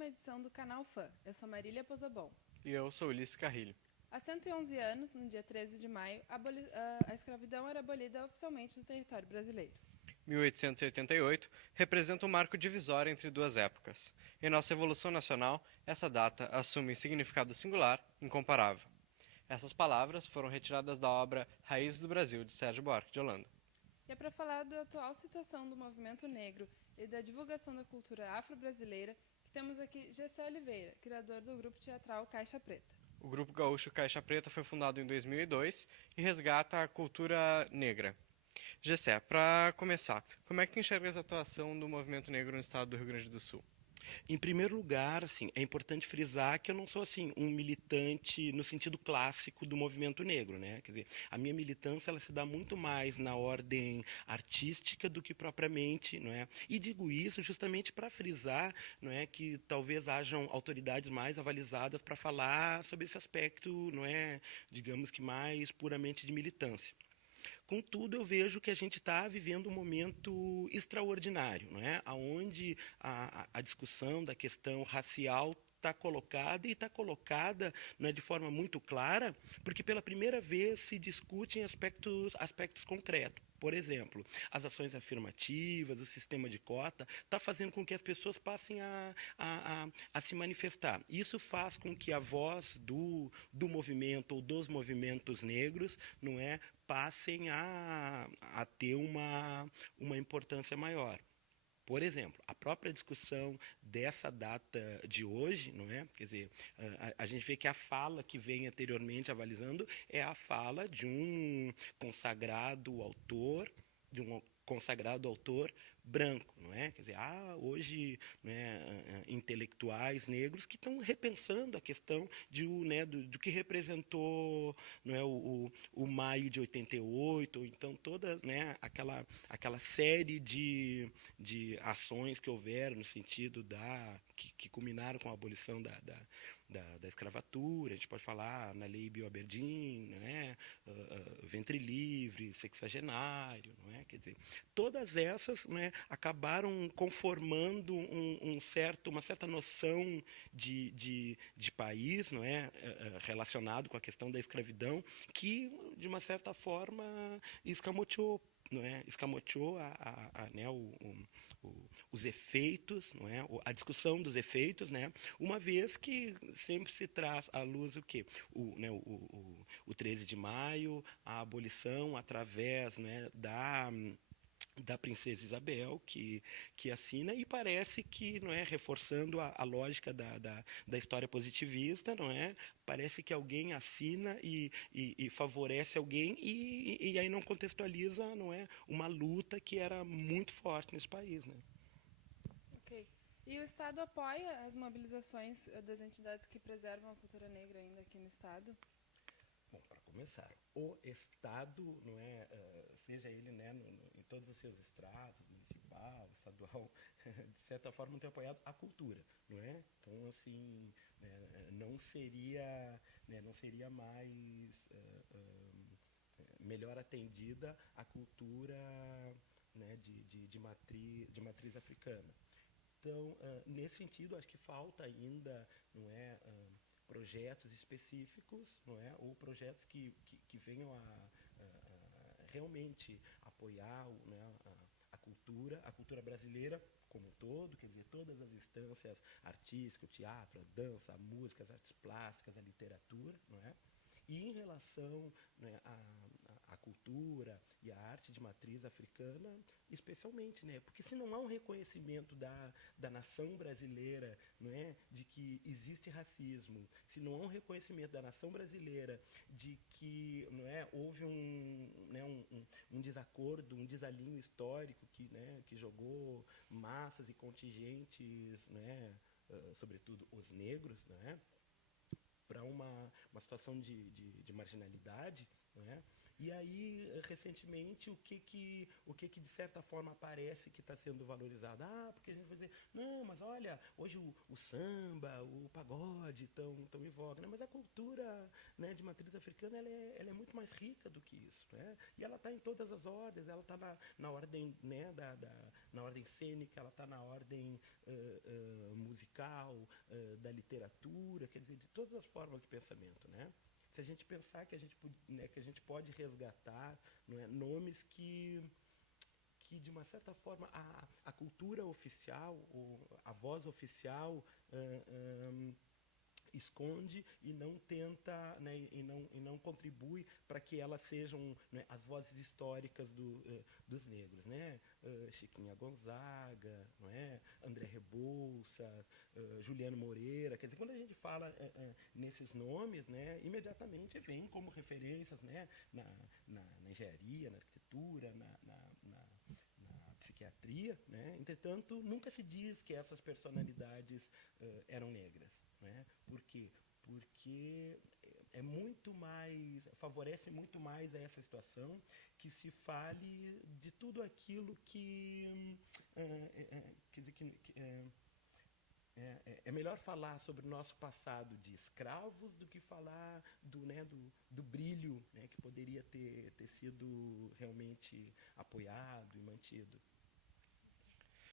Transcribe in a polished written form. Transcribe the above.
uma edição do Canal Fã. Eu sou Marília Pozobon. E eu sou Ulisses Carrilho. Há 111 anos, no dia 13 de maio, a escravidão era abolida oficialmente no território brasileiro. 1888 representa um marco divisório entre duas épocas. Em nossa evolução nacional, essa data assume significado singular, incomparável. Essas palavras foram retiradas da obra Raízes do Brasil, de Sérgio Buarque de Holanda. E é para falar da atual situação do movimento negro e da divulgação da cultura afro-brasileira que temos aqui Gessé Oliveira, criador do grupo teatral Caixa Preta. O Grupo Gaúcho Caixa Preta foi fundado em 2002 e resgata a cultura negra. Gessé, para começar, como é que tu enxergas a atuação do movimento negro no estado do Rio Grande do Sul? Em primeiro lugar, assim, é importante frisar que eu não sou assim um militante no sentido clássico do movimento negro, né? Quer dizer, a minha militância ela se dá muito mais na ordem artística do que propriamente, não é? E digo isso justamente para frisar, não é, que talvez hajam autoridades mais avalizadas para falar sobre esse aspecto, não é, digamos que mais puramente de militância. Contudo, eu vejo que a gente está vivendo um momento extraordinário, não é? Onde a discussão da questão racial está colocada e está colocada, não é, de forma muito clara, porque pela primeira vez se discutem aspectos concretos. Por exemplo, as ações afirmativas, o sistema de cota, está fazendo com que as pessoas passem a se manifestar. Isso faz com que a voz do movimento ou dos movimentos negros, não é, passem a ter uma importância maior. Por exemplo, a própria discussão dessa data de hoje, não é? Quer dizer, a gente vê que a fala que vem anteriormente avalizando é a fala de um consagrado autor, branco, não é? Quer dizer, hoje, né, intelectuais negros que estão repensando a questão do que representou, não é, o maio de 88, ou então toda, né, aquela série de ações que houveram no sentido que culminaram com a abolição da escravatura. A gente pode falar na lei Bill Aberdeen, né, ventre livre, sexagenário, não é? Quer dizer, todas essas, né, acabaram conformando uma certa noção de país, não é, relacionado com a questão da escravidão, que de uma certa forma escamoteou, não é, né, os efeitos, não é, a discussão dos efeitos, né, uma vez que sempre se traz à luz o quê? O 13 de maio, a abolição através, né, da princesa Isabel, que assina, e parece que, não é, reforçando a lógica da história positivista, não é, parece que alguém assina e favorece alguém e aí não contextualiza, não é, uma luta que era muito forte nesse país, né? Ok. E o Estado apoia as mobilizações das entidades que preservam a cultura negra ainda aqui no Estado? Bom, para começar, o Estado, não é, seja ele, né, em todos os seus estratos, municipal, estadual, de certa forma não tem apoiado a cultura, não é? Então, assim, né, não seria mais melhor atendida a cultura, né, de matriz africana. Então, nesse sentido, acho que falta ainda, não é, projetos específicos, não é, ou projetos que venham a realmente apoiar, né, a cultura brasileira como um todo, quer dizer, todas as instâncias artísticas, o teatro, a dança, a música, as artes plásticas, a literatura, não é? E em relação, né, à cultura e à arte de matriz africana, especialmente, né, porque se não há um reconhecimento da nação brasileira, não é, de que existe racismo, se não há um reconhecimento da nação brasileira de que, não é, houve um desacordo, um desalinho histórico que jogou massas e contingentes, né, sobretudo os negros, né, para uma situação de marginalidade, não é? E aí, recentemente, o que de certa forma parece que está sendo valorizado? Porque a gente vai dizer, não, mas olha, hoje o samba, o pagode estão em voga, né? Mas a cultura, né, de matriz africana ela é muito mais rica do que isso, né? E ela está em todas as ordens, ela está na ordem, né, na ordem cênica, ela está na ordem musical, da literatura, quer dizer, de todas as formas de pensamento, né? Se a gente pensar que a gente pode resgatar, não é, nomes que de uma certa forma a cultura oficial, a voz oficial esconde e não tenta, né, e não contribui para que elas sejam, né, as vozes históricas dos negros, né? Chiquinha Gonzaga, não é? André Rebouças, Juliano Moreira. Quer dizer, quando a gente fala nesses nomes, né, imediatamente vem como referências, né, na engenharia, na arquitetura, na psiquiatria, né? Entretanto, nunca se diz que essas personalidades eram negras, né? Por quê? Porque é muito mais, favorece muito mais a essa situação que se fale de tudo aquilo que quer dizer, é melhor falar sobre o nosso passado de escravos do que falar do brilho, né, que poderia ter sido realmente apoiado e mantido.